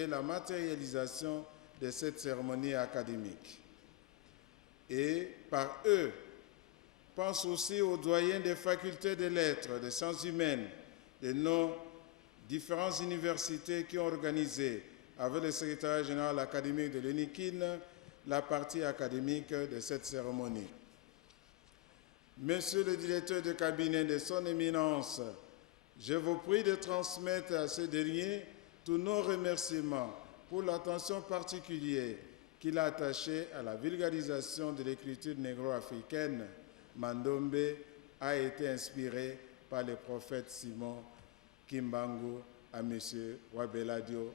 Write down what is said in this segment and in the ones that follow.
et la matérialisation de cette cérémonie académique. Et par eux, pense aussi aux doyens des facultés des lettres, des sciences humaines, de nos différentes universités qui ont organisé, avec le secrétaire général académique de l'UNIKIN, la partie académique de cette cérémonie. Monsieur le directeur de cabinet de son éminence, je vous prie de transmettre à ce dernier tous nos remerciements pour l'attention particulière qu'il a attachée à la vulgarisation de l'écriture négro-africaine. Mandombe a été inspiré par le prophète Simon Kimbangu à M. Wabeladio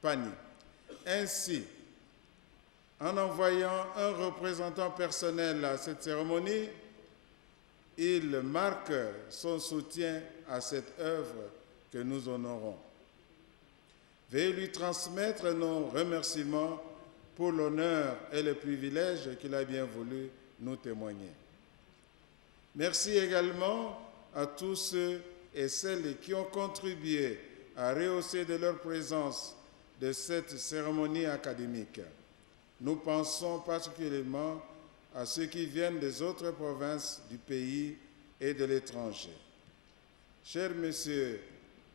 Pani. Ainsi, en envoyant un représentant personnel à cette cérémonie, il marque son soutien à cette œuvre que nous honorons. Veuillez lui transmettre nos remerciements pour l'honneur et le privilège qu'il a bien voulu nous témoigner. Merci également à tous ceux et celles qui ont contribué à rehausser de leur présence de cette cérémonie académique. Nous pensons particulièrement à ceux qui viennent des autres provinces du pays et de l'étranger. Cher Monsieur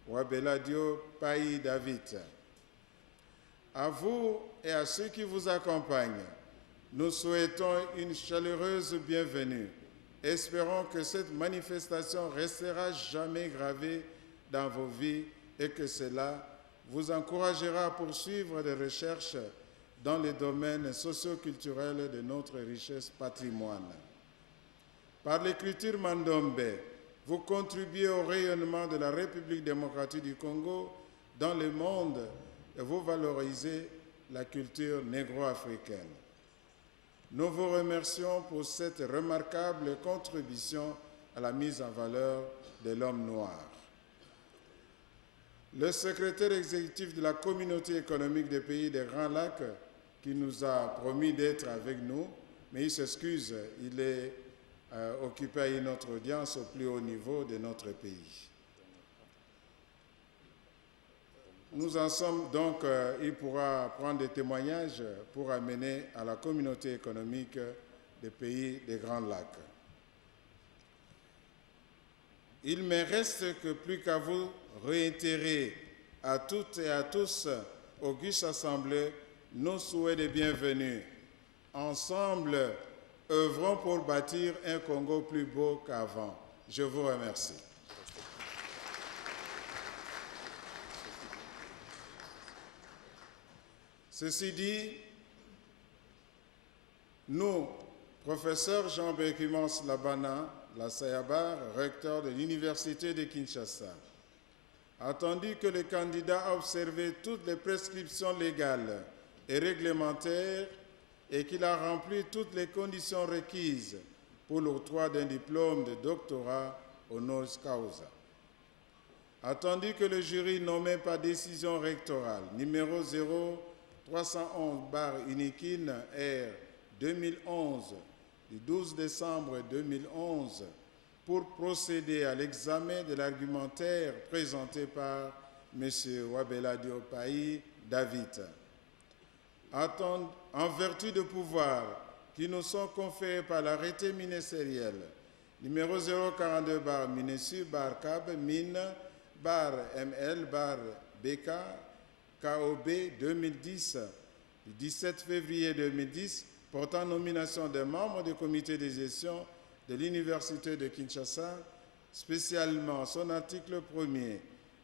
Wabeladio Payi David, à vous et à ceux qui vous accompagnent, nous souhaitons une chaleureuse bienvenue. Espérons que cette manifestation restera jamais gravée dans vos vies et que cela vous encouragera à poursuivre des recherches dans les domaines socio-culturels de notre richesse patrimoine. Par l'écriture Mandombe, vous contribuez au rayonnement de la République démocratique du Congo dans le monde et vous valorisez la culture négro-africaine. Nous vous remercions pour cette remarquable contribution à la mise en valeur de l'homme noir. Le secrétaire exécutif de la communauté économique des pays des Grands Lacs, qui nous a promis d'être avec nous, mais il s'excuse, il est occupé à une autre audience au plus haut niveau de notre pays. Nous en sommes donc, il pourra prendre des témoignages pour amener à la communauté économique des pays des Grands Lacs. Il ne me reste que plus qu'à vous réitérer à toutes et à tous, auguste assemblée, nos souhaits de bienvenue. Ensemble, œuvrons pour bâtir un Congo plus beau qu'avant. Je vous remercie. Ceci dit, nous, professeur Jean Berkimans Labana, la Sayabar, recteur de l'Université de Kinshasa, attendu que le candidat a observé toutes les prescriptions légales et réglementaires et qu'il a rempli toutes les conditions requises pour l'octroi d'un diplôme de doctorat honoris causa. Attendu que le jury nommé par décision rectorale numéro 0311/UNIKIN R 2011 du 12 décembre 2011 pour procéder à l'examen de l'argumentaire présenté par M. Wabeladio Payi David. En vertu de pouvoirs qui nous sont conférés par l'arrêté ministériel numéro 042/MINE/ML/BK KOB 2010 du 17 février 2010 portant nomination des membres du comité de gestion de l'Université de Kinshasa, spécialement son article 1er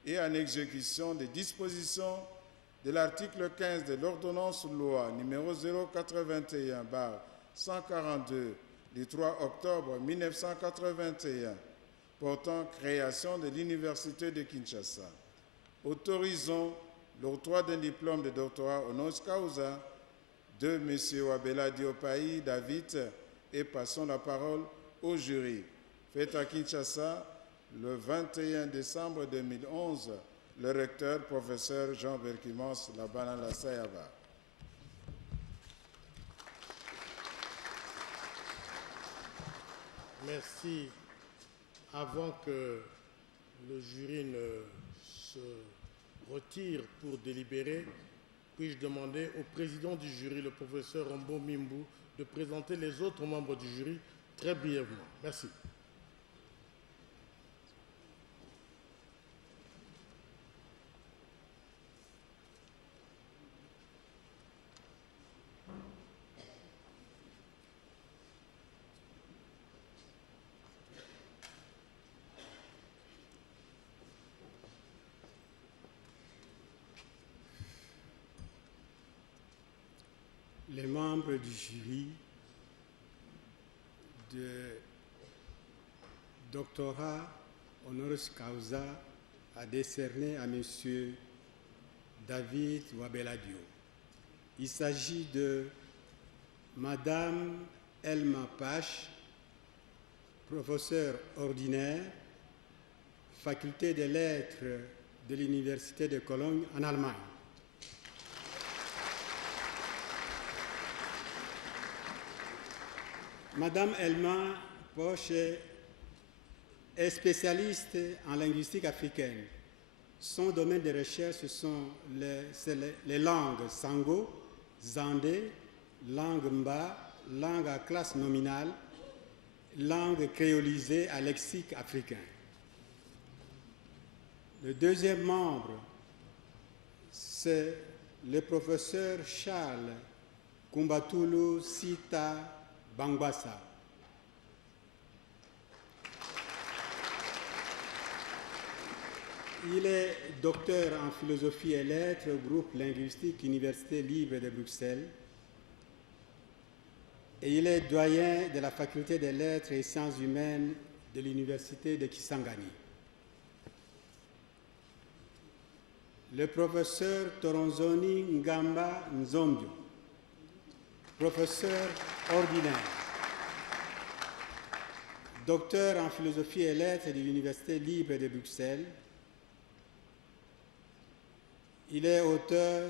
et en exécution des dispositions de l'article 15 de l'ordonnance loi numéro 081/142 du 3 octobre 1981 portant création de l'Université de Kinshasa. Autorisons l'octroi d'un diplôme de doctorat honoris causa de M. Wabeladio Payi David et passons la parole au jury. Fait à Kinshasa le 21 décembre 2011, le recteur, professeur Jean Berkimans Labana la Sayaba. Merci. Avant que le jury ne se retire pour délibérer, puis-je demander au président du jury, le professeur Rombo Mimbu, de présenter les autres membres du jury très brièvement. Merci. Les membres du jury de doctorat honoris causa a décerné à M. David Wabeladio. Il s'agit de Madame Elma Pache, professeure ordinaire, faculté des lettres de l'Université de Cologne en Allemagne. Madame Elma Pache est spécialiste en linguistique africaine. Son domaine de recherche sont les langues sango, zandé, langue mba, langue à classe nominale, langue créolisée à lexique africain. Le deuxième membre, c'est le professeur Charles Kumbatulu Sita Bangwasa. Il est docteur en philosophie et lettres au groupe linguistique Université libre de Bruxelles et il est doyen de la faculté des lettres et sciences humaines de l'Université de Kisangani. Le professeur Toronzoni Ngamba Nzombio, professeur ordinaire, docteur en philosophie et lettres de l'Université libre de Bruxelles. Il est auteur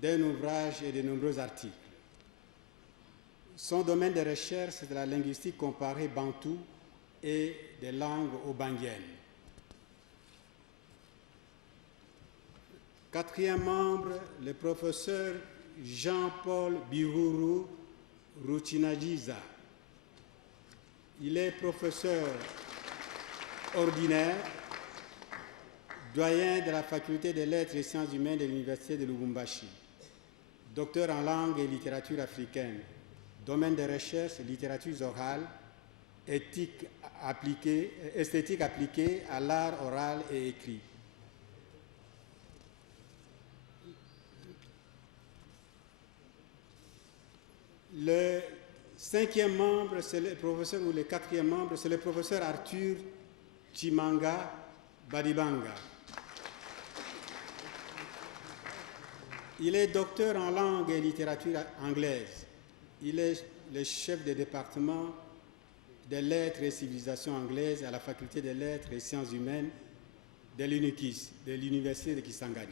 d'un ouvrage et de nombreux articles. Son domaine de recherche est de la linguistique comparée bantou et des langues obangiennes. Quatrième membre, le professeur Jean-Paul Bihuru Ruchinajiza. Il est professeur ordinaire, doyen de la faculté des lettres et sciences humaines de l'Université de Lubumbashi, docteur en langue et littérature africaine, domaine de recherche, littérature orale, esthétique appliquée à l'art oral et écrit. Le cinquième membre, c'est le professeur, ou le quatrième membre, c'est le professeur Arthur Chimanga Badibanga. Il est docteur en langue et littérature anglaise. Il est le chef de département des lettres et civilisations anglaises à la faculté des lettres et sciences humaines de l'UNIKIS, de l'Université de Kisangani.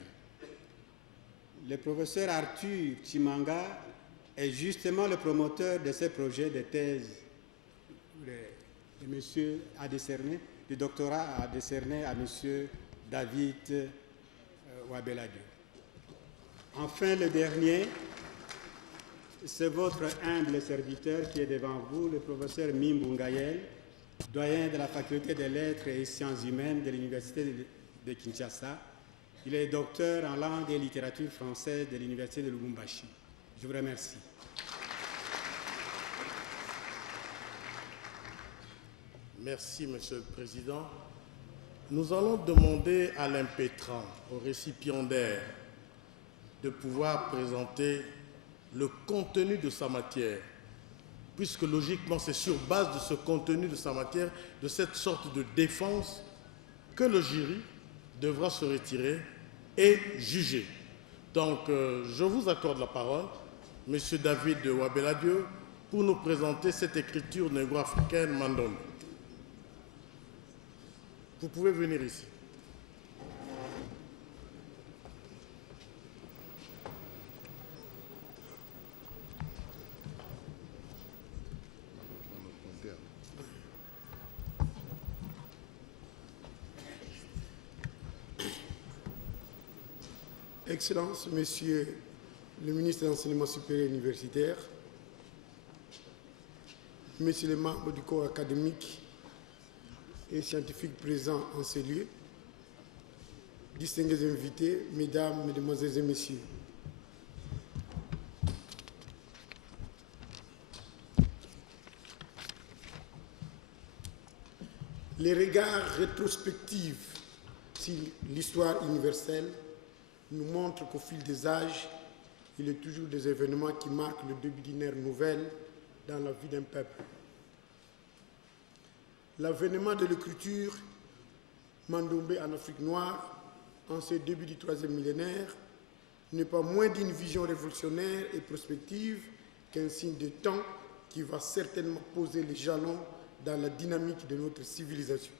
Le professeur Arthur Chimanga est justement le promoteur de ce projet de thèse de monsieur a décerné, le doctorat a décerné à M. David Wabeladio. Enfin, le dernier, c'est votre humble serviteur qui est devant vous, le professeur Mimbu Ngayel, doyen de la faculté des lettres et sciences humaines de l'Université de Kinshasa. Il est docteur en langue et littérature française de l'Université de Lubumbashi. Je vous remercie. Merci, Monsieur le Président. Nous allons demander à l'impétrant, au récipiendaire, de pouvoir présenter le contenu de sa matière, puisque logiquement c'est sur base de ce contenu de sa matière, de cette sorte de défense, que le jury devra se retirer et juger. Donc, je vous accorde la parole, M. David Wabeladio, pour nous présenter cette écriture négro-africaine Mandone. Vous pouvez venir ici. Excellences, Monsieur le ministre de l'Enseignement supérieur et universitaire, Messieurs les membres du corps académique et scientifique présents en ces lieux, distingués invités, Mesdames, Mesdemoiselles et Messieurs. Les regards rétrospectifs sur l'histoire universelle nous montrent qu'au fil des âges, il est toujours des événements qui marquent le début d'une ère nouvelle dans la vie d'un peuple. L'avènement de l'écriture mandombé en Afrique noire, en ce début du 3e millénaire, n'est pas moins d'une vision révolutionnaire et prospective qu'un signe de temps qui va certainement poser les jalons dans la dynamique de notre civilisation.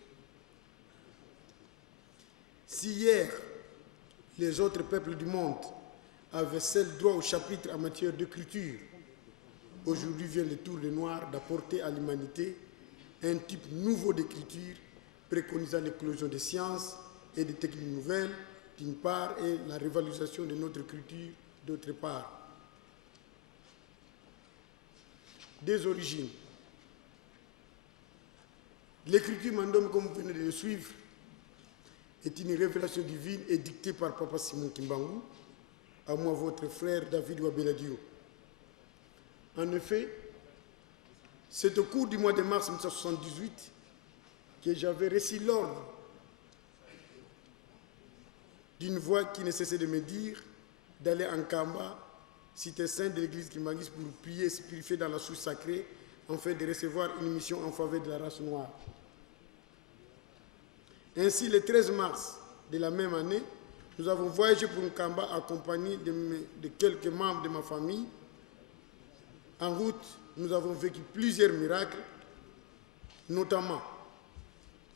Si hier, les autres peuples du monde avaient seul droit au chapitre en matière d'écriture, aujourd'hui vient le tour des Noirs d'apporter à l'humanité un type nouveau d'écriture préconisant l'éclosion des sciences et des techniques nouvelles, d'une part, et la révalorisation de notre culture, d'autre part. Des origines. L'écriture mandom, comme vous venez de le suivre, est une révélation divine édictée par Papa Simon Kimbangu, à moi votre frère David Wabeladio. En effet, c'est au cours du mois de mars 1978 que j'avais reçu l'ordre d'une voix qui ne cessait de me dire d'aller en Kamba, cité sainte de l'église Kimbangis, pour prier et se purifier dans la source sacrée, afin de recevoir une mission en faveur de la race noire. Ainsi, le 13 mars de la même année, nous avons voyagé pour Nkamba accompagnés de quelques membres de ma famille. En route, nous avons vécu plusieurs miracles, notamment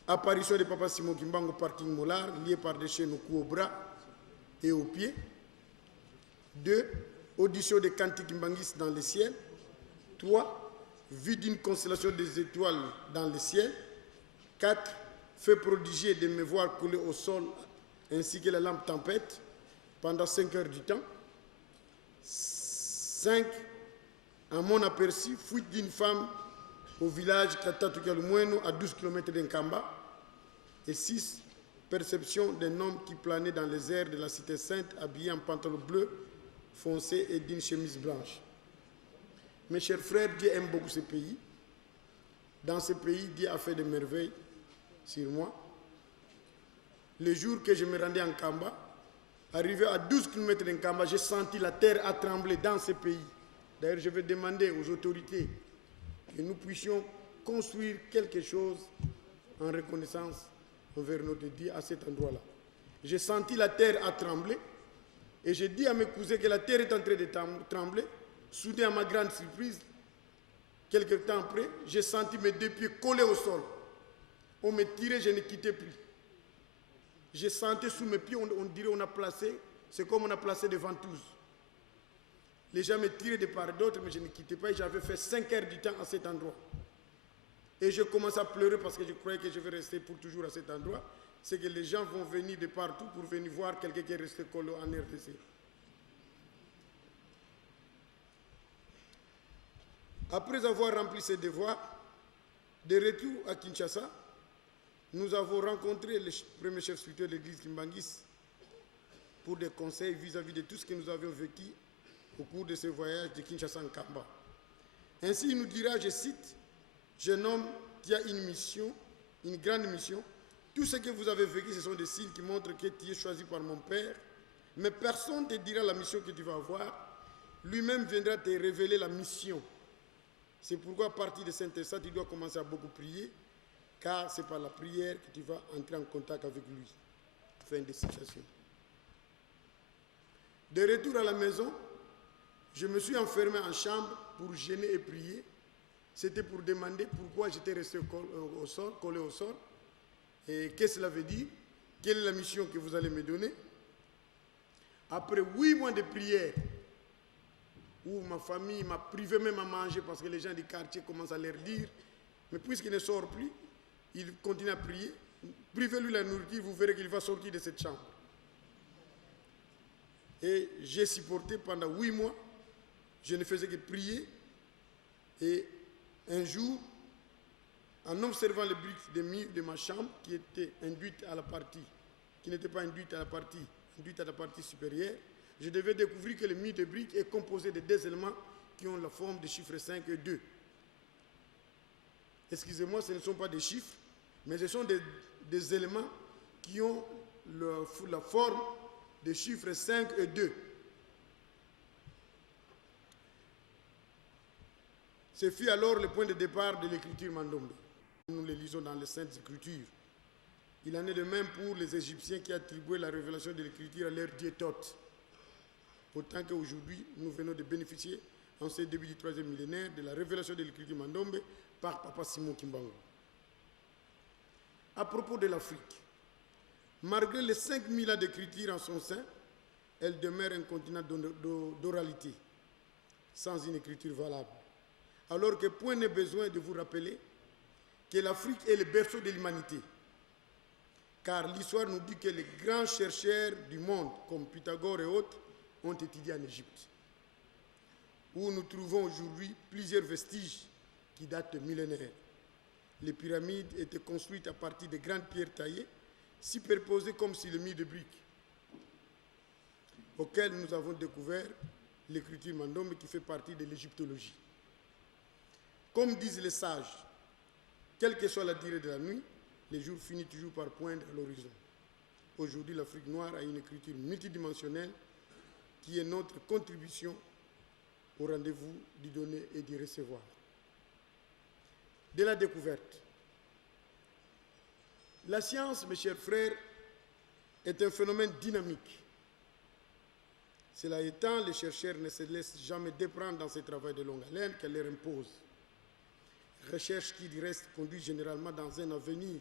apparition de Papa Simon Kimbangu au parking Molar, lié par des chaînes au cou, au bras et aux pieds. 2. Audition de Kanti Kimbangis dans le ciel. 3. Vue d'une constellation des étoiles dans le ciel. 4. Fait prodigieux de me voir couler au sol ainsi que la lampe tempête pendant 5 heures du temps. 5. À mon aperçu, fuite d'une femme au village Katatukalumweno à 12 km d'Nkamba. Et 6. Perception d'un homme qui planait dans les airs de la cité sainte, habillé en pantalon bleu foncé et d'une chemise blanche. Mes chers frères, Dieu aime beaucoup ce pays. Dans ce pays, Dieu a fait des merveilles sur moi. Le jour que je me rendais en Kamba, arrivé à 12 km de Kamba, j'ai senti la terre à trembler dans ce pays. D'ailleurs, je vais demander aux autorités que nous puissions construire quelque chose en reconnaissance envers notre Dieu à cet endroit-là. J'ai senti la terre à trembler et j'ai dit à mes cousins que la terre est en train de trembler. Soudain, à ma grande surprise, quelque temps après, j'ai senti mes 2 pieds collés au sol. On me tirait, je ne quittais plus. J'ai senti sous mes pieds, on dirait on a placé, c'est comme on a placé des ventouses. Les gens me tiraient de part et d'autre, mais je ne quittais pas et j'avais fait 5 heures du temps à cet endroit. Et je commence à pleurer parce que je croyais que je vais rester pour toujours à cet endroit. C'est que les gens vont venir de partout pour venir voir quelqu'un qui est resté collé en RDC. Après avoir rempli ses devoirs, de retour à Kinshasa, nous avons rencontré le premier chef spirituel de l'église Kimbangis pour des conseils vis-à-vis de tout ce que nous avions vécu au cours de ce voyage de Kinshasa en Kamba. Ainsi, il nous dira, je cite, « Jeune homme, tu as une mission, une grande mission. Tout ce que vous avez vécu, ce sont des signes qui montrent que tu es choisi par mon Père. Mais personne ne te dira la mission que tu vas avoir. Lui-même viendra te révéler la mission. C'est pourquoi, à partir de Saint-Essat, tu dois commencer à beaucoup prier, car c'est par la prière que tu vas entrer en contact avec lui. » Fin de citation. De retour à la maison, je me suis enfermé en chambre pour jeûner et prier. C'était pour demander pourquoi j'étais resté collé au sol. Et qu'est-ce que cela veut dire? Quelle est la mission que vous allez me donner? Après 8 mois de prière, où ma famille m'a privé même à manger parce que les gens du quartier commencent à leur dire, mais puisqu'il ne sort plus, il continue à prier, privez-lui la nourriture, vous verrez qu'il va sortir de cette chambre. Et j'ai supporté pendant 8 mois. Je ne faisais que prier. Et un jour, en observant les briques des murs de ma chambre qui étaient induites à la partie, qui n'étaient pas induites à la partie, induites à la partie supérieure, je devais découvrir que le mur de briques est composé de 2 éléments qui ont la forme des chiffres 5 et 2. Excusez-moi, ce ne sont pas des chiffres, mais ce sont des éléments qui ont la forme des chiffres 5 et 2. Ce fut alors le point de départ de l'écriture Mandombe. Nous le lisons dans les Saintes Écritures. Il en est de même pour les Égyptiens qui attribuaient la révélation de l'écriture à leur dieu Thoth. Autant qu'aujourd'hui, nous venons de bénéficier, en ce début du 3e millénaire, de la révélation de l'écriture Mandombe par Papa Simon Kimbangu. À propos de l'Afrique, malgré les 5000 ans d'écriture en son sein, elle demeure un continent d'oralité, sans une écriture valable. Alors que point n'est besoin de vous rappeler que l'Afrique est le berceau de l'humanité. Car l'histoire nous dit que les grands chercheurs du monde, comme Pythagore et autres, ont étudié en Égypte, où nous trouvons aujourd'hui plusieurs vestiges qui datent de millénaires. Les pyramides étaient construites à partir de grandes pierres taillées, superposées comme sur le mur de briques, auxquelles nous avons découvert l'écriture Mandombe qui fait partie de l'égyptologie. Comme disent les sages, quelle que soit la durée de la nuit, le jour finit toujours par poindre à l'horizon. Aujourd'hui, l'Afrique noire a une écriture multidimensionnelle qui est notre contribution au rendez-vous du donner et du recevoir. De la découverte. La science, mes chers frères, est un phénomène dynamique. Cela étant, les chercheurs ne se laissent jamais déprendre dans ces travaux de longue haleine qu'elle leur impose. Recherche qui, du reste, conduit généralement dans un avenir,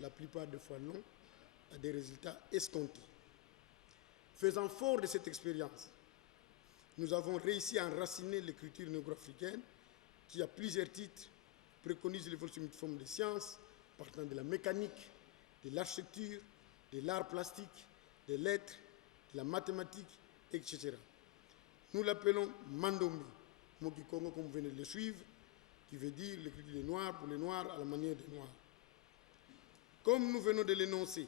la plupart des fois non, à des résultats escomptés. Faisant fort de cette expérience, nous avons réussi à enraciner l'écriture néo-africaine qui, à plusieurs titres, préconise l'évolution multiforme des sciences, partant de la mécanique, de l'architecture, de l'art plastique, des lettres, de la mathématique, etc. Nous l'appelons Mandombe, Moki Congo comme vous venez de le suivre, qui veut dire l'écriture des Noirs pour les Noirs à la manière des Noirs. Comme nous venons de l'énoncer,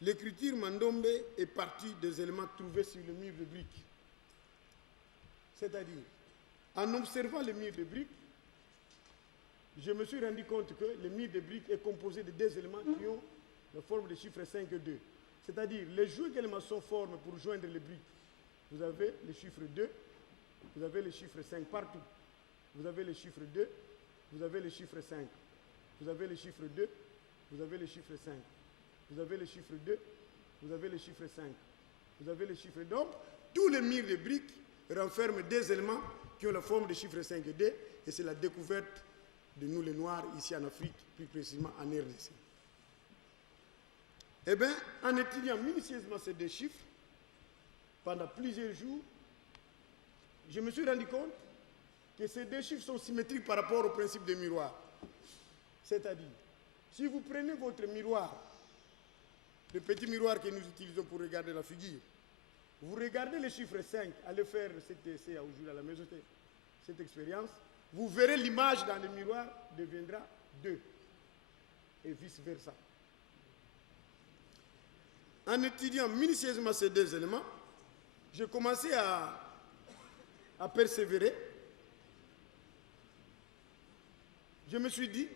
l'écriture Mandombe est partie des éléments trouvés sur le mur de briques. C'est-à-dire, en observant le mur de briques, je me suis rendu compte que le mur de briques est composé de 2 éléments qui ont la forme des chiffres 5 et 2. C'est-à-dire, les jouets que les maçons forment pour joindre les briques, vous avez le chiffre 2, vous avez le chiffre 5 partout. Vous avez le chiffre 2, vous avez le chiffre 5. Vous avez le chiffre 2, vous avez le chiffre 5. Vous avez le chiffre 2, vous avez le chiffre 5. Vous avez le chiffre. Donc, tous les murs de briques renferment 2 éléments qui ont la forme des chiffres 5 et 2, et c'est la découverte de nous les Noirs ici en Afrique, plus précisément en RDC. Eh bien, en étudiant minutieusement ces 2 chiffres, pendant plusieurs jours, je me suis rendu compte que ces 2 chiffres sont symétriques par rapport au principe des miroirs. C'est-à-dire, si vous prenez votre miroir, le petit miroir que nous utilisons pour regarder la figure, vous regardez le chiffre 5, allez faire cet essai aujourd'hui à la maison, cette expérience, vous verrez l'image dans le miroir deviendra 2 et vice-versa. En étudiant minutieusement ces 2 éléments, j'ai commencé à persévérer. Je me suis dit,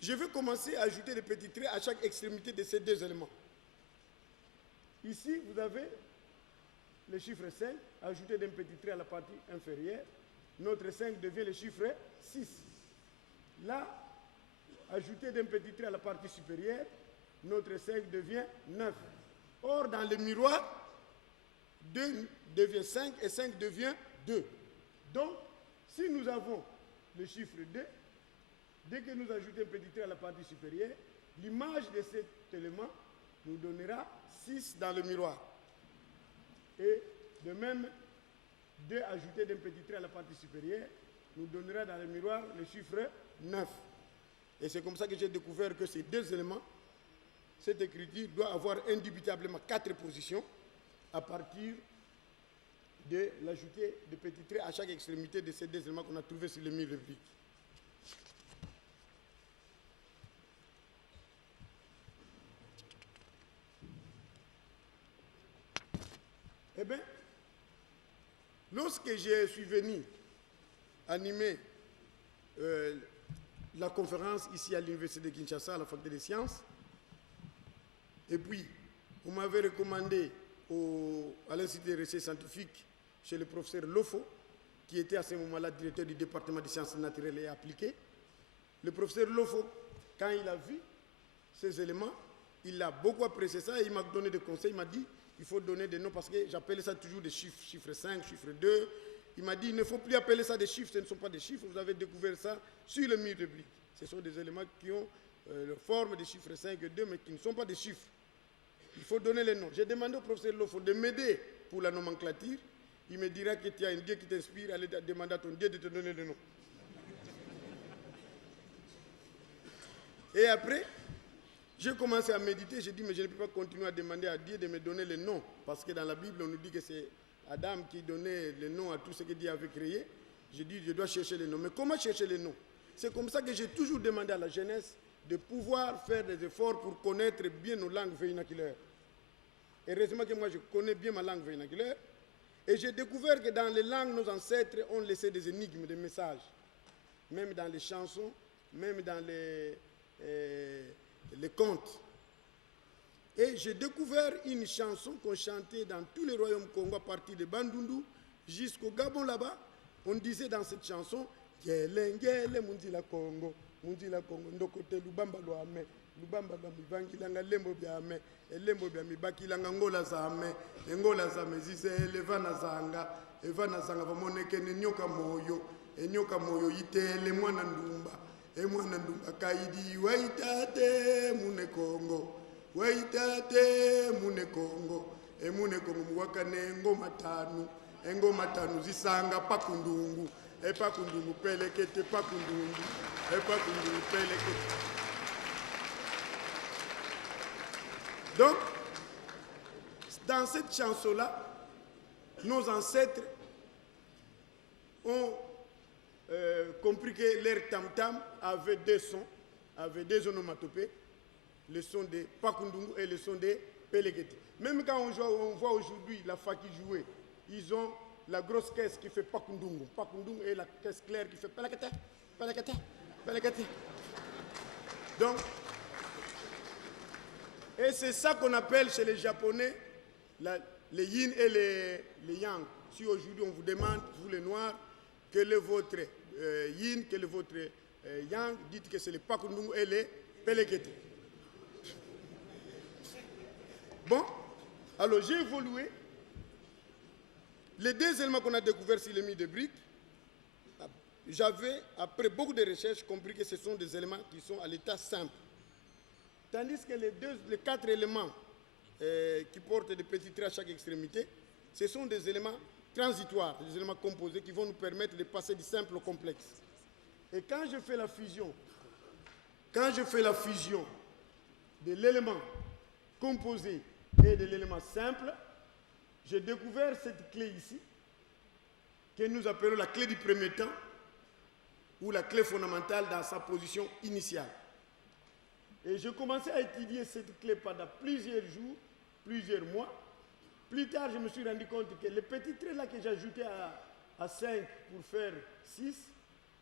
je vais commencer à ajouter des petits traits à chaque extrémité de ces 2 éléments. Ici, vous avez le chiffre 5, ajouté d'un petit trait à la partie inférieure. Notre 5 devient le chiffre 6. Là, ajouté d'un petit trait à la partie supérieure, notre 5 devient 9. Or, dans le miroir, 2 devient 5 et 5 devient 2. Donc, si nous avons le chiffre 2, dès que nous ajoutons un petit trait à la partie supérieure, l'image de cet élément nous donnera 6 dans le miroir. Et de même, 2 ajouté d'un petit trait à la partie supérieure nous donnera dans le miroir le chiffre 9. Et c'est comme ça que j'ai découvert que ces 2 éléments, cette écriture doit avoir indubitablement 4 positions à partir de l'ajouter de petits traits à chaque extrémité de ces deux éléments qu'on a trouvés sur le mur de briques. Eh bien, lorsque je suis venu animer la conférence ici à l'Université de Kinshasa, à la Faculté des Sciences, et puis on m'avait recommandé à l'Institut de recherche scientifique chez le professeur Lofo, qui était à ce moment-là directeur du département des sciences naturelles et appliquées. Le professeur Lofo, quand il a vu ces éléments, il a beaucoup apprécié ça et il m'a donné des conseils. Il m'a dit il faut donner des noms parce que j'appelais ça toujours des chiffres, chiffre 5, chiffre 2. Il m'a dit il ne faut plus appeler ça des chiffres, ce ne sont pas des chiffres, vous avez découvert ça sur le mur de briques. Ce sont des éléments qui ont la forme des chiffres 5 et 2, mais qui ne sont pas des chiffres. Il faut donner les noms. J'ai demandé au professeur Lofo de m'aider pour la nomenclature. Il me dira que tu as un Dieu qui t'inspire, allez demander à ton Dieu de te donner le nom. Et après, j'ai commencé à méditer, j'ai dit, mais je ne peux pas continuer à demander à Dieu de me donner les noms, parce que dans la Bible, on nous dit que c'est Adam qui donnait les noms à tout ce que Dieu avait créé. J'ai dit, je dois chercher les noms. Mais comment chercher les noms? C'est comme ça que j'ai toujours demandé à la jeunesse de pouvoir faire des efforts pour connaître bien nos langues vernaculaires. Heureusement que moi, je connais bien ma langue vernaculaire, et j'ai découvert que dans les langues, nos ancêtres ont laissé des énigmes, des messages, même dans les chansons, même dans les contes. Et j'ai découvert une chanson qu'on chantait dans tous les royaumes Congo, à partir de Bandundu jusqu'au Gabon là-bas. On disait dans cette chanson Ngele ngele munzila Congo, ndokote lubamba lwame, lubamba lwa mivangilanga lembo byame, elembo bya mibakilanga ngola zame, ngola zame zise elevana zanga, evana zanga bamoneke nyoka moyo, enyoka moyo itele mwana ndumba. Mwana ndumba kaidi waitate mune Congo, waitate mune Congo, mune Congo muwakane ngoma tanu zisanga pakundungu, pakundungu pelekete pakundungu, pakundungu pelekete. Donc, dans cette chanson-là, nos ancêtres ont compris que leur tam-tam avait deux sons, avait deux onomatopées, le son de Pakundungu et le son de Pelekete. Même quand on voit aujourd'hui la Faki jouer, ils ont la grosse caisse qui fait Pakundungu, Pakundungu et la caisse claire qui fait Pelekete, Pelekete, Pelekete. Donc, et c'est ça qu'on appelle chez les Japonais les yin et les yang. Si aujourd'hui on vous demande, vous les noirs, quel est votre yin, quel est votre yang, dites que c'est le Pakundungu et les Pelekete. Bon, alors j'ai évolué. Les deux éléments qu'on a découverts sur les murs de briques, j'avais, après beaucoup de recherches, compris que ce sont des éléments qui sont à l'état simple. Tandis que les quatre éléments qui portent des petits traits à chaque extrémité, ce sont des éléments transitoires, des éléments composés qui vont nous permettre de passer du simple au complexe. Et quand je fais la fusion, de l'élément composé et de l'élément simple, j'ai découvert cette clé ici, que nous appelons la clé du premier temps, ou la clé fondamentale dans sa position initiale. Et j'ai commencé à étudier cette clé pendant plusieurs jours, plusieurs mois. Plus tard, je me suis rendu compte que les petits traits là que j'ajoutais à 5 pour faire 6,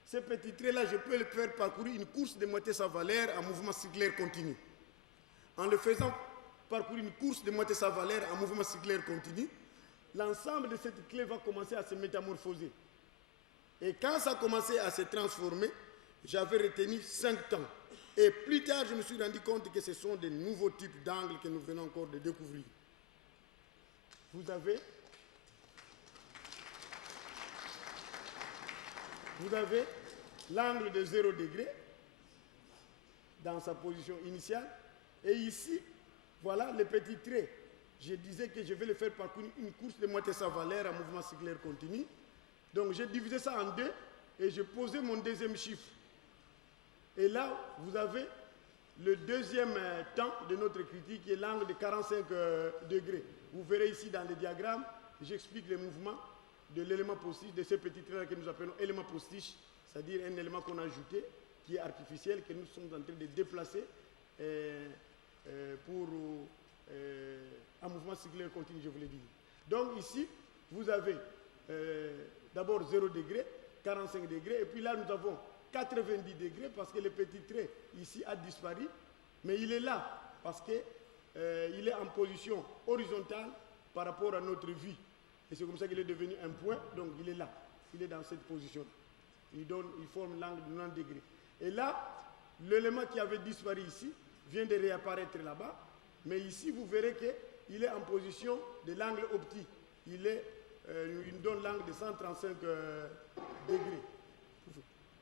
ces petits traits-là, je peux les faire parcourir une course de moitié sa valeur en mouvement circulaire continu. En le faisant parcourir une course de moitié sa valeur en mouvement circulaire continu, l'ensemble de cette clé va commencer à se métamorphoser. Et quand ça a commencé à se transformer, j'avais retenu 5 temps. Et plus tard, je me suis rendu compte que ce sont de nouveaux types d'angles que nous venons encore de découvrir. Vous avez l'angle de 0 degré dans sa position initiale. Et ici, voilà les petits traits. Je disais que je vais le faire parcourir une course de moitié sa valeur en mouvement circulaire continu. Donc j'ai divisé ça en deux et j'ai posé mon deuxième chiffre. Et là, vous avez le deuxième temps de notre critique qui est l'angle de 45 degrés. Vous verrez ici dans le diagramme, j'explique les mouvements de l'élément postiche, de ce petit trait que nous appelons élément postiche, c'est-à-dire un élément qu'on a ajouté, qui est artificiel, que nous sommes en train de déplacer pour un mouvement cyclique continu, je vous l'ai dit. Donc ici, vous avez d'abord 0 degré, 45 degrés, et puis là nous avons 90 degrés parce que le petit trait ici a disparu, mais il est là parce qu'il est en position horizontale par rapport à notre vie. Et c'est comme ça qu'il est devenu un point, donc il est là, il est dans cette position. Il forme l'angle de 90 degrés. Et là, l'élément qui avait disparu ici vient de réapparaître là-bas, mais ici vous verrez qu'il est en position de l'angle optique. Il donne l'angle de 135 degrés.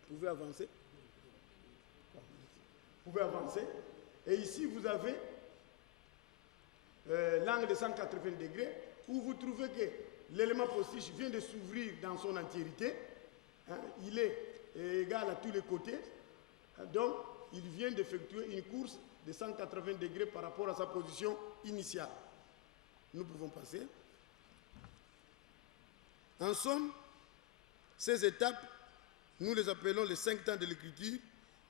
Vous pouvez avancer. Vous pouvez avancer. Et ici, vous avez l'angle de 180 degrés, où vous trouvez que l'élément postiche vient de s'ouvrir dans son entièreté. Hein, il est égal à tous les côtés. Donc, il vient d'effectuer une course de 180 degrés par rapport à sa position initiale. Nous pouvons passer. En somme, ces étapes, nous les appelons les 5 temps de l'écriture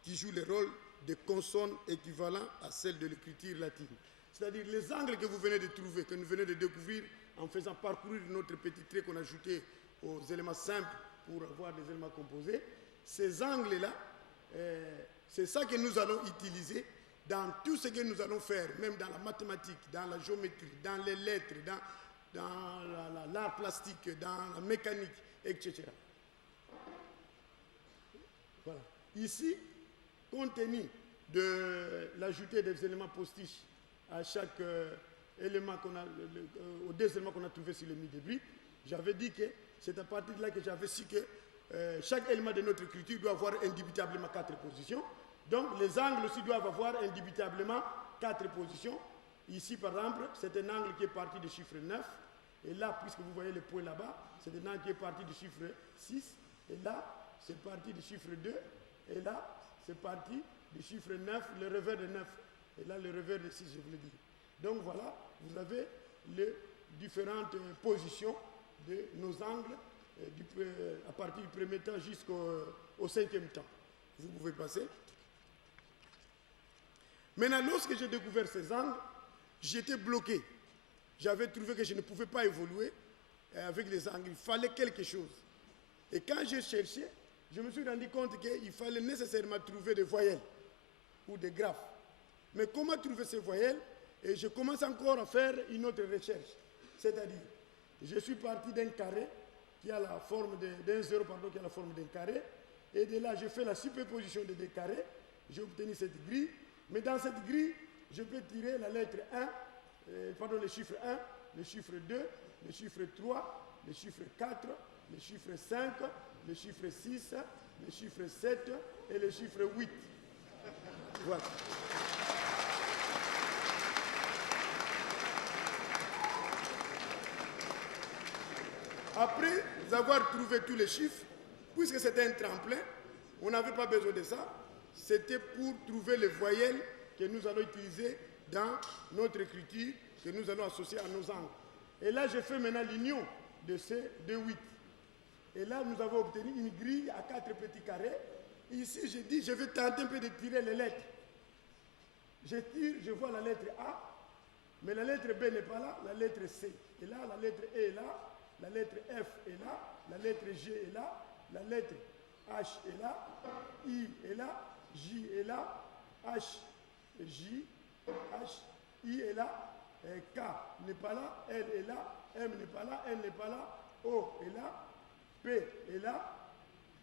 qui jouent le rôle de consonnes équivalents à celles de l'écriture latine. C'est-à-dire les angles que vous venez de trouver, que nous venons de découvrir en faisant parcourir notre petit trait qu'on a ajouté aux éléments simples pour avoir des éléments composés, ces angles-là, c'est ça que nous allons utiliser dans tout ce que nous allons faire, même dans la mathématique, dans la géométrie, dans les lettres, dans l'art plastique, dans la mécanique, etc. Voilà. Ici, compte tenu de l'ajouter des éléments postiches à chaque élément aux 2 éléments qu'on a trouvés sur le mi-débris, j'avais dit que c'est à partir de là que j'avais su que chaque élément de notre écriture doit avoir indubitablement 4 positions. Donc les angles aussi doivent avoir indubitablement 4 positions. Ici, par exemple, c'est un angle qui est parti du chiffre 9. Et là, puisque vous voyez le point là-bas, c'est un angle qui est parti du chiffre 6. Et là, c'est parti du chiffre 2. Et là, c'est parti du chiffre 9, le revers de 9. Et là, le revers de 6, je vous l'ai dit. Donc voilà, vous avez les différentes positions de nos angles à partir du premier temps jusqu'au 5e temps. Vous pouvez passer. Maintenant, lorsque j'ai découvert ces angles, j'étais bloqué. J'avais trouvé que je ne pouvais pas évoluer avec les angles. Il fallait quelque chose. Et quand j'ai cherché, je me suis rendu compte qu'il fallait nécessairement trouver des voyelles ou des graphes. Mais comment trouver ces voyelles? Et je commence encore à faire une autre recherche. C'est-à-dire, je suis parti d'un carré qui a la forme d'un zéro, pardon, qui a la forme d'un carré. Et de là, je fais la superposition des 2 carrés. J'ai obtenu cette grille. Mais dans cette grille, je peux tirer la lettre 1, le chiffre 1, le chiffre 2, le chiffre 3, le chiffre 4, le chiffre 5, le chiffre 6, le chiffre 7 et le chiffre 8. Voilà. Après avoir trouvé tous les chiffres, puisque c'était un tremplin, on n'avait pas besoin de ça, c'était pour trouver les voyelles que nous allons utiliser dans notre écriture, que nous allons associer à nos angles. Et là, j'ai fait maintenant l'union de ces 2 8. Et là, nous avons obtenu une grille à 4 petits carrés. Et ici, j'ai dit, je vais tenter un peu de tirer les lettres. Je tire, je vois la lettre A, mais la lettre B n'est pas là, la lettre C est là, la lettre E est là, la lettre F est là, la lettre G est là, la lettre H est là, I est là, J est là, H, J, H, I est là, K n'est pas là, L est là, M n'est pas là, N n'est pas là, O est là, P est là,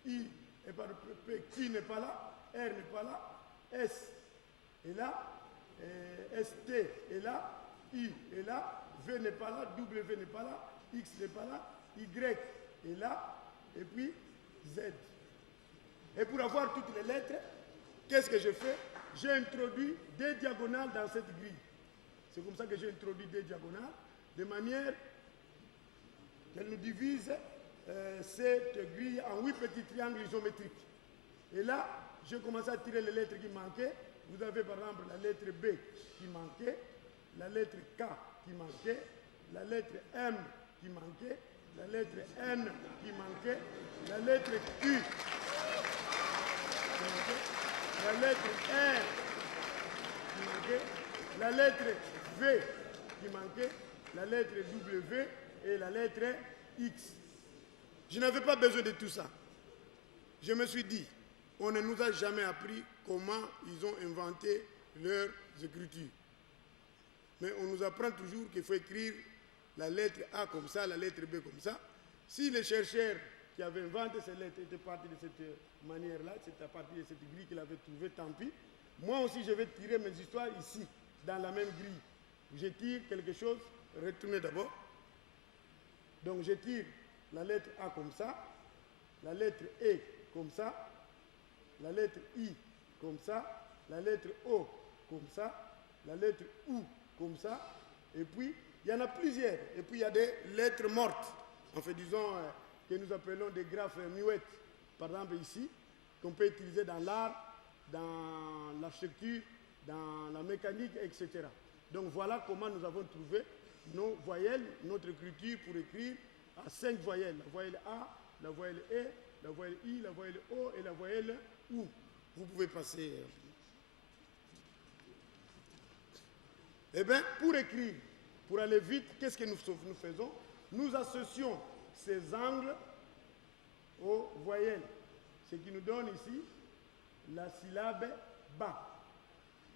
I est pas là, Q n'est pas là, R n'est pas là, S est là, ST est là, I est là, V n'est pas là, W n'est pas là, X n'est pas là, Y est là, et puis Z. Et pour avoir toutes les lettres, qu'est-ce que j'ai fait? J'ai introduit des diagonales dans cette grille. C'est comme ça que j'ai introduit des diagonales, de manière qu'elle nous divise cette grille en 8 petits triangles isométriques. Et là, j'ai commencé à tirer les lettres qui manquaient. Vous avez par exemple la lettre B qui manquait, la lettre K qui manquait, la lettre M qui manquait, la lettre N qui manquait, la lettre Q qui manquait, la lettre R qui manquait, la lettre V qui manquait, la lettre W et la lettre X. Je n'avais pas besoin de tout ça. Je me suis dit, on ne nous a jamais appris comment ils ont inventé leurs écritures. Mais on nous apprend toujours qu'il faut écrire la lettre A comme ça, la lettre B comme ça. Si les chercheurs qui avaient inventé ces lettres étaient partis de cette manière-là, c'est à partir de cette grille qu'ils avaient trouvée, tant pis. Moi aussi, je vais tirer mes histoires ici, dans la même grille. Je tire quelque chose, retournez d'abord. Donc je tire la lettre A comme ça, la lettre E comme ça, la lettre I comme ça, la lettre O comme ça, la lettre U comme ça, et puis il y en a plusieurs. Et puis il y a des lettres mortes, en fait disons que nous appelons des graphes muettes, par exemple ici, qu'on peut utiliser dans l'art, dans l'architecture, dans la mécanique, etc. Donc voilà comment nous avons trouvé nos voyelles, notre écriture pour écrire à 5 voyelles. La voyelle A, la voyelle E, la voyelle I, la voyelle O et la voyelle U. Vous pouvez passer. Eh bien, pour écrire, pour aller vite, qu'est-ce que nous faisons? Nous associons ces angles aux voyelles. Ce qui nous donne ici la syllabe ba.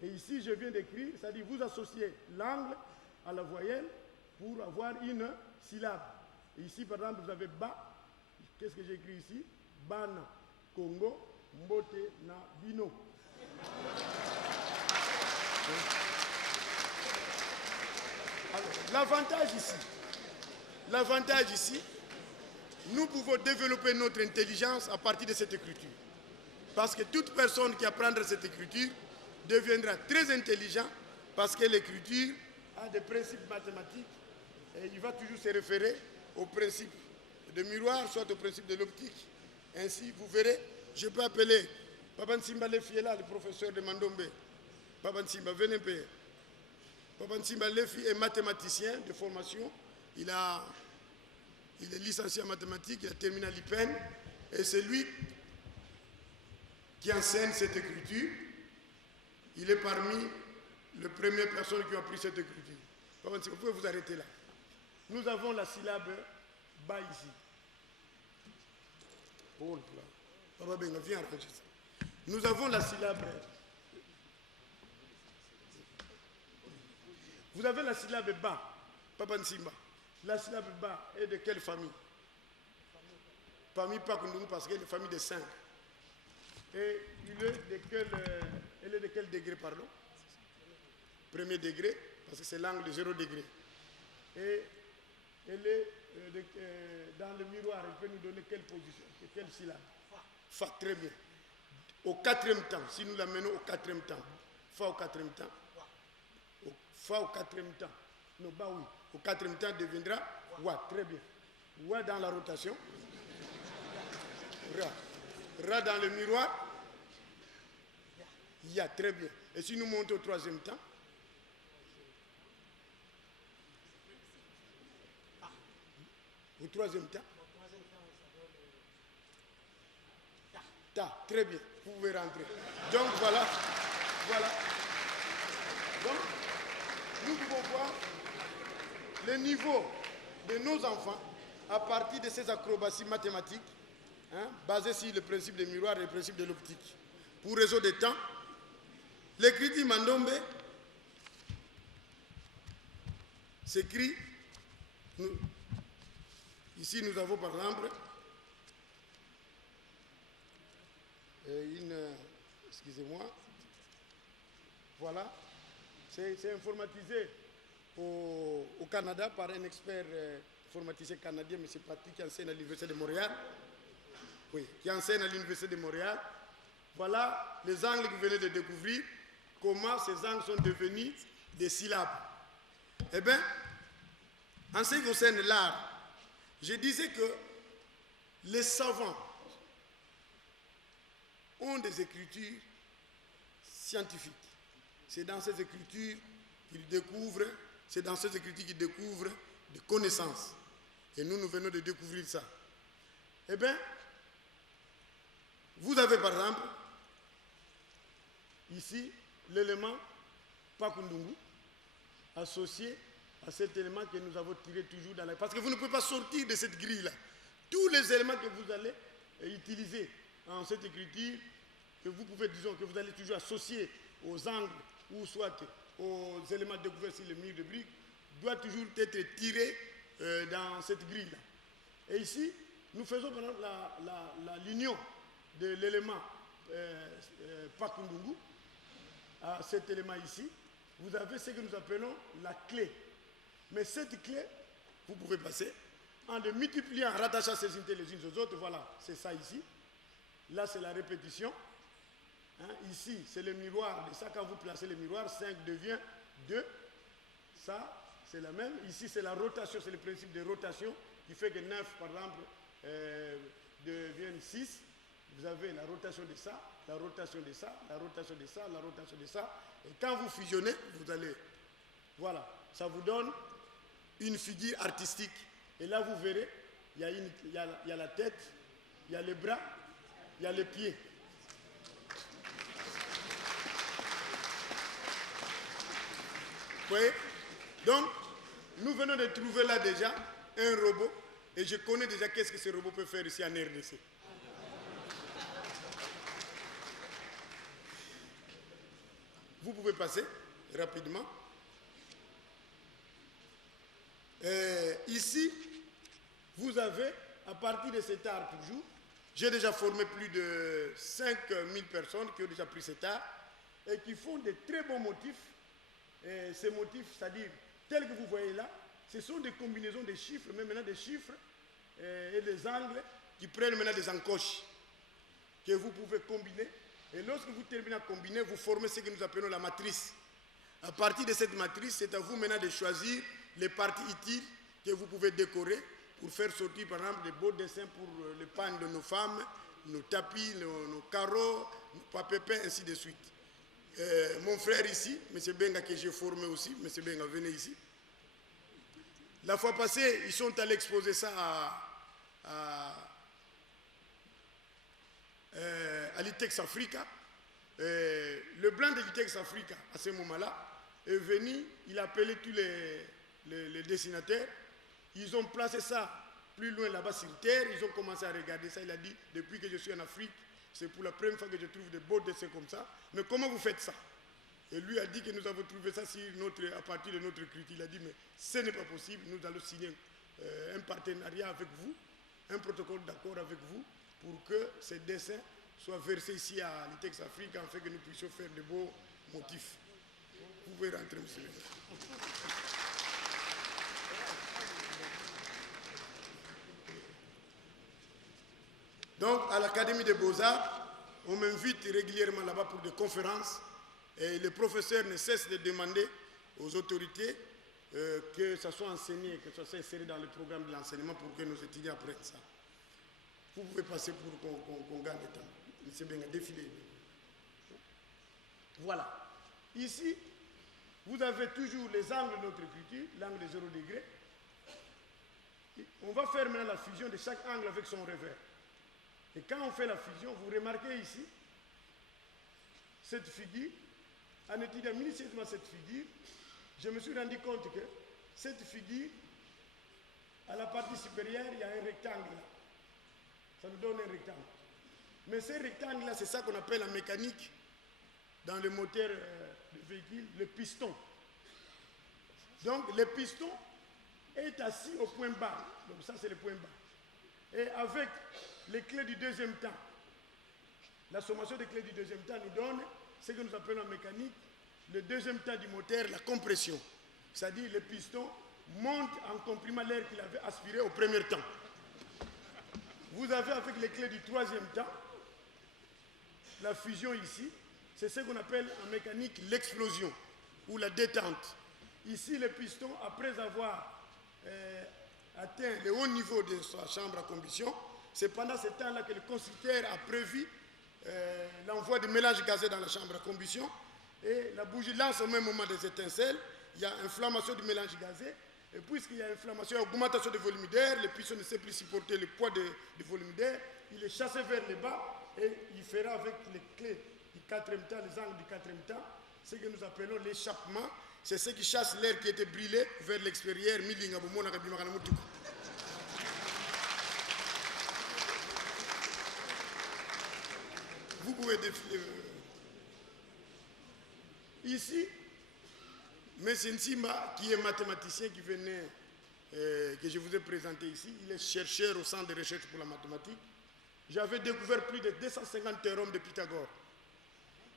Et ici, je viens d'écrire, c'est-à-dire vous associez l'angle à la voyelle pour avoir une syllabe. Et ici, par exemple, vous avez ba. Qu'est-ce que j'ai écrit ici? Bana, Congo, Mbote, na, Bino. L'avantage ici, nous pouvons développer notre intelligence à partir de cette écriture. Parce que toute personne qui apprendra cette écriture deviendra très intelligent parce que l'écriture a des principes mathématiques et il va toujours se référer au principe de miroir, soit au principe de l'optique. Ainsi, vous verrez, je peux appeler Papa Nsimba Lefi est là, le professeur de Mandombe. Papa Nsimba, venez un peu. Papa Nsimba Lefi est mathématicien de formation. Il est licencié en mathématiques, il a terminé à l'IPEN. Et c'est lui qui enseigne cette écriture. Il est parmi les premières personnes qui ont appris cette écriture. Papa Nsimba, vous pouvez vous arrêter là. Nous avons la syllabe ba ici. Oh là. Papa Benga, viens arranger ça. Nous avons la syllabe. Vous avez la syllabe ba, Papa Nsimba. La syllabe ba est de quelle famille? Famille Pakundungu, parce qu'elle est une famille de 5. Et elle est de quel degré, pardon? Premier degré, parce que c'est l'angle de 0 degré. Et elle est dans le miroir, elle peut nous donner quelle position, quelle syllabe? Fa, très bien. Au 4e temps, si nous l'amenons au 4e temps, fa au 4e temps, fa au 4e temps, non, bah oui, au 4e temps deviendra wa, très bien. Wa dans la rotation, ra, ra dans le miroir, ya, très bien. Et si nous montons au 3e temps, au 3e temps, ta, très bien, vous pouvez rentrer. Donc voilà. Donc, nous pouvons voir le niveau de nos enfants à partir de ces acrobaties mathématiques, basées sur le principe des miroirs et le principe de l'optique. Pour réseau de temps, l'écriture Mandombe s'écrit. Ici, nous avons par exemple excusez-moi, voilà, c'est informatisé au Canada par un expert informaticien canadien, M. Patrick, qui enseigne à l'Université de Montréal. Oui, qui enseigne à l'Université de Montréal. Voilà les angles que vous venez de découvrir, comment ces angles sont devenus des syllabes. Eh bien, en ce qui concerne l'art, je disais que les savants ont des écritures scientifiques. C'est dans ces écritures qu'ils découvrent, des connaissances. Et nous venons de découvrir ça. Eh bien, vous avez par exemple, ici, l'élément Pakundungu, associé à cet élément que nous avons tiré toujours dans la... Parce que vous ne pouvez pas sortir de cette grille-là. Tous les éléments que vous allez utiliser en cette écriture, que vous pouvez, disons, que vous allez toujours associer aux angles ou soit aux éléments découverts sur le mur de briques, doit toujours être tiré dans cette grille-là. Et ici, nous faisons par exemple l'union de l'élément Pakundungu à cet élément ici. Vous avez ce que nous appelons la clé. Mais cette clé, vous pouvez passer en les multipliant, en rattachant ces unités les unes aux autres. Voilà, c'est ça ici. Là, c'est la répétition. Hein, ici, c'est le miroir. Et ça, quand vous placez le miroir, 5 devient 2. Ça, c'est la même. Ici, c'est la rotation, c'est le principe de rotation qui fait que 9, par exemple, devient 6. Vous avez la rotation de ça, la rotation de ça, la rotation de ça, la rotation de ça. Et quand vous fusionnez, vous allez... Voilà, ça vous donne une figure artistique. Et là, vous verrez, il y a la tête, il y a les bras, il y a les pieds. Vous voyez? Donc, nous venons de trouver là déjà un robot. Et je connais déjà qu'est-ce que ce robot peut faire ici en RDC. Vous pouvez passer rapidement. Ici, vous avez, à partir de cet art toujours, j'ai déjà formé plus de 5000 personnes qui ont déjà pris cet art et qui font de très bons motifs. Et ces motifs, c'est-à-dire, tels que vous voyez là, ce sont des combinaisons de chiffres, mais maintenant des chiffres et des angles qui prennent maintenant des encoches que vous pouvez combiner. Et lorsque vous terminez à combiner, vous formez ce que nous appelons la matrice. À partir de cette matrice, c'est à vous maintenant de choisir les parties utiles que vous pouvez décorer pour faire sortir, par exemple, des beaux dessins pour les pannes de nos femmes, nos tapis, nos carreaux, nos papiers peints, ainsi de suite. Mon frère ici, M. Benga, que j'ai formé aussi, M. Benga, venez ici. La fois passée, ils sont allés exposer ça à l'ITEX Africa. Le blanc de l'ITEX Africa, à ce moment-là, est venu, il a appelé tous les dessinateurs. Ils ont placé ça plus loin là-bas sur terre. Ils ont commencé à regarder ça. Il a dit, depuis que je suis en Afrique, c'est pour la première fois que je trouve des beaux dessins comme ça. Mais comment vous faites ça? Et lui a dit que nous avons trouvé ça à partir de notre écriture. Il a dit, mais ce n'est pas possible. Nous allons signer un partenariat avec vous, un protocole d'accord avec vous, pour que ces dessins soient versés ici à l'ITEX Afrique, afin que nous puissions faire de beaux motifs. Vous pouvez rentrer, monsieur. Donc, à l'Académie des Beaux-Arts, on m'invite régulièrement là-bas pour des conférences et les professeurs ne cessent de demander aux autorités que ça soit enseigné, que ça soit inséré dans le programme de l'enseignement pour que nos étudiants apprennent ça. Vous pouvez passer pour qu'on gagne le temps. Monsieur Benga, défilez. Voilà. Ici, vous avez toujours les angles de notre écriture, l'angle de 0 degré. On va faire maintenant la fusion de chaque angle avec son revers. Et quand on fait la fusion, vous remarquez ici, cette figure, en étudiant minutieusement cette figure, je me suis rendu compte que cette figure, à la partie supérieure, il y a un rectangle. Ça nous donne un rectangle. Mais ce rectangle-là, c'est ça qu'on appelle en mécanique, dans le moteur du véhicule, le piston. Donc, le piston est assis au point bas. Donc, ça, c'est le point bas. Et avec les clés du deuxième temps, la sommation des clés du deuxième temps nous donne ce que nous appelons en mécanique le deuxième temps du moteur, la compression. C'est-à-dire le piston monte en comprimant l'air qu'il avait aspiré au premier temps. Vous avez avec les clés du troisième temps, la fusion ici, c'est ce qu'on appelle en mécanique l'explosion ou la détente. Ici, le piston, après avoir atteint le haut niveau de sa chambre à combustion, c'est pendant ce temps-là que le constructeur a prévu l'envoi de mélange gazé dans la chambre à combustion et la bougie lance au même moment des étincelles, il y a inflammation du mélange gazé Et puisqu'il y a inflammation, augmentation du volume d'air, le piston ne sait plus supporter le poids du volume d'air, il est chassé vers le bas et il fera avec les clés du quatrième temps, les angles du quatrième temps, ce que nous appelons l'échappement. C'est ce qui chasse l'air qui était brûlé vers l'extérieur. Vous pouvez défiler. Ici, M. Nsimba, qui est mathématicien, qui venait, que je vous ai présenté ici, il est chercheur au Centre de recherche pour la mathématique. J'avais découvert plus de 250 théorèmes de Pythagore.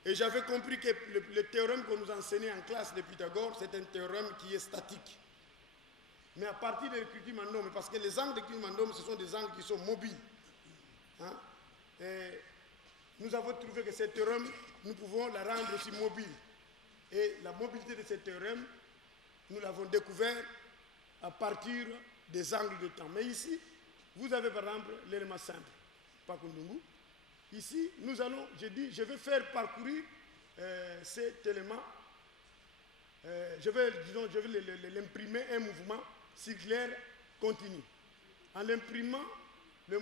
Et j'avais compris que le théorème qu'on nous enseignait en classe de Pythagore, c'est un théorème qui est statique. Mais à partir de l'écriture Mandome, parce que les angles d'écriture Mandome, ce sont des angles qui sont mobiles. Hein? Et nous avons trouvé que ce théorème, nous pouvons la rendre aussi mobile. Et la mobilité de ce théorème, nous l'avons découvert à partir des angles de temps. Mais ici, vous avez par exemple l'élément simple, Pakundungu. Ici, nous allons, je dis, je vais faire parcourir cet élément. Je vais l'imprimer un mouvement circulaire continu. En l'imprimant, le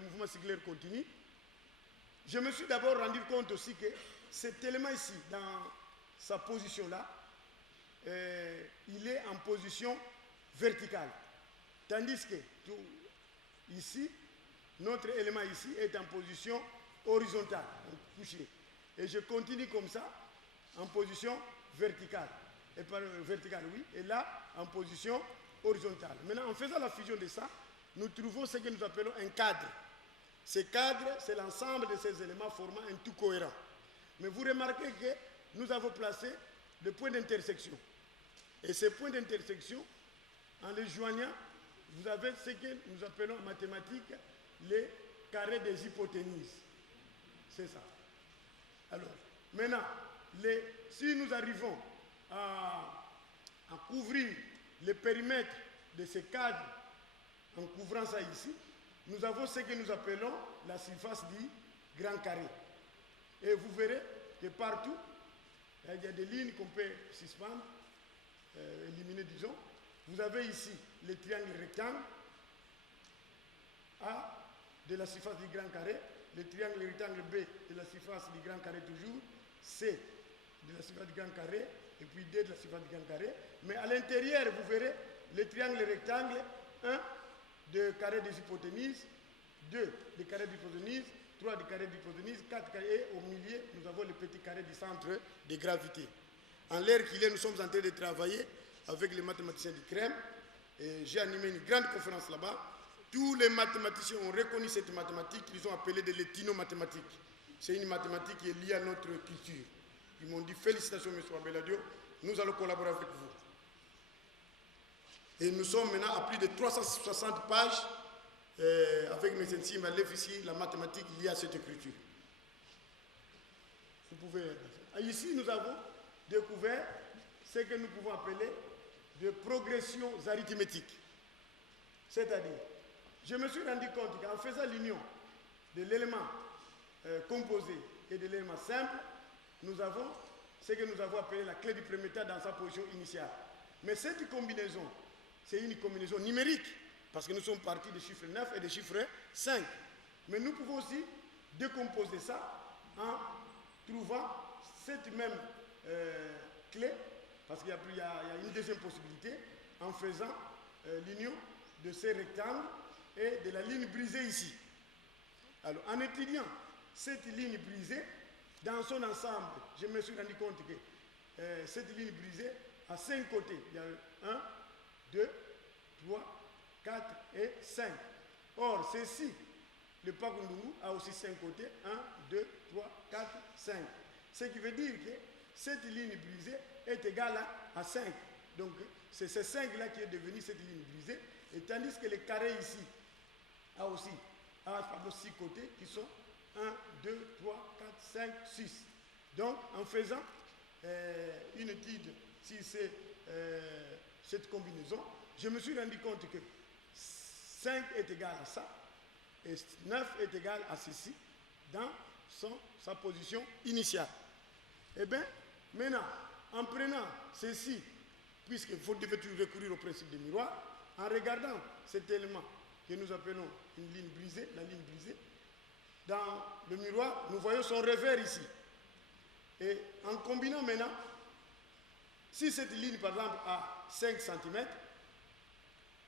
mouvement circulaire continu, je me suis d'abord rendu compte aussi que cet élément ici, dans sa position là, il est en position verticale. Tandis que ici, notre élément ici est en position horizontale, couché. Et je continue comme ça, en position verticale. Et là, en position horizontale. Maintenant, en faisant la fusion de ça, nous trouvons ce que nous appelons un cadre. Ce cadre, c'est l'ensemble de ces éléments formant un tout cohérent. Mais vous remarquez que nous avons placé des points d'intersection. Et ces points d'intersection, en les joignant, vous avez ce que nous appelons en mathématiques les carrés des hypoténuses. C'est ça. Alors, maintenant, si nous arrivons à couvrir le périmètre de ce cadre en couvrant ça ici, nous avons ce que nous appelons la surface du grand carré. Et vous verrez que partout, il y a des lignes qu'on peut suspendre, éliminer, disons. Vous avez ici le triangle rectangle, A de la surface du grand carré, le triangle rectangle B de la surface du grand carré toujours, C de la surface du grand carré, et puis D de la surface du grand carré. Mais à l'intérieur, vous verrez le triangle rectangle, 1 de carré des hypoténuses, 2 de carré d'hypoténuse, 3 de carré d'hypoténuse, 4 carrés, et au milieu, nous avons le petit carré du centre de gravité. En l'air qu'il est, nous sommes en train de travailler avec les mathématiciens du CREM. J'ai animé une grande conférence là-bas. Tous les mathématiciens ont reconnu cette mathématique qu'ils ont appelée de l'éthino-mathématique. C'est une mathématique qui est liée à notre culture. Ils m'ont dit félicitations, M. Abeladio, nous allons collaborer avec vous. Et nous sommes maintenant à plus de 360 pages avec M. Nsimba ici, la mathématique liée à cette écriture. Vous pouvez. Ici, nous avons découvert ce que nous pouvons appeler de progressions arithmétiques. C'est-à-dire, je me suis rendu compte qu'en faisant l'union de l'élément composé et de l'élément simple, nous avons ce que nous avons appelé la clé du premier temps dans sa position initiale. Mais cette combinaison, c'est une combinaison numérique, parce que nous sommes partis des chiffres 9 et des chiffres 5. Mais nous pouvons aussi décomposer ça en trouvant cette même clé, parce qu'il y a une deuxième possibilité, en faisant l'union de ces rectangles et de la ligne brisée ici. Alors, en étudiant cette ligne brisée, dans son ensemble, je me suis rendu compte que cette ligne brisée a 5 côtés. Il y a 1, 2, 3, 4 et 5. Or, ceci, le Pakundungu a aussi 5 côtés. 1, 2, 3, 4, 5. Ce qui veut dire que cette ligne brisée est égale à 5. Donc, c'est ces 5-là qui est devenu cette ligne brisée. Et tandis que le carré ici a aussi 6 côtés qui sont 1, 2, 3, 4, 5, 6. Donc, en faisant une étude sur cette combinaison, je me suis rendu compte que 5 est égal à ça et 9 est égal à ceci dans sa position initiale. Eh bien, maintenant, en prenant ceci puisqu'il faut toujours recourir au principe des miroirs, en regardant cet élément que nous appelons une ligne brisée, la ligne brisée, dans le miroir, nous voyons son revers ici. Et en combinant maintenant, si cette ligne, par exemple, a 5 cm,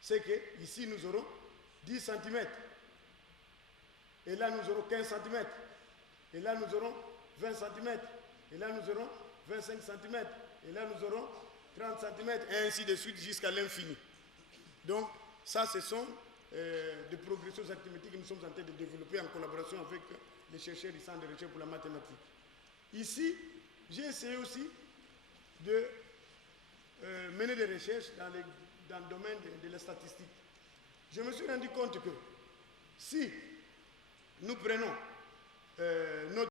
c'est qu'ici, nous aurons 10 cm. Et là, nous aurons 15 cm. Et là, nous aurons 20 cm. Et là, nous aurons 25 cm. Et là, nous aurons 30 cm. Et ainsi de suite jusqu'à l'infini. Donc, ça, ce sont des progressions arithmétiques que nous sommes en train de développer en collaboration avec les chercheurs du Centre de recherche pour la mathématique. Ici, j'ai essayé aussi de mener des recherches dans le domaine de la statistique. Je me suis rendu compte que si nous prenons notre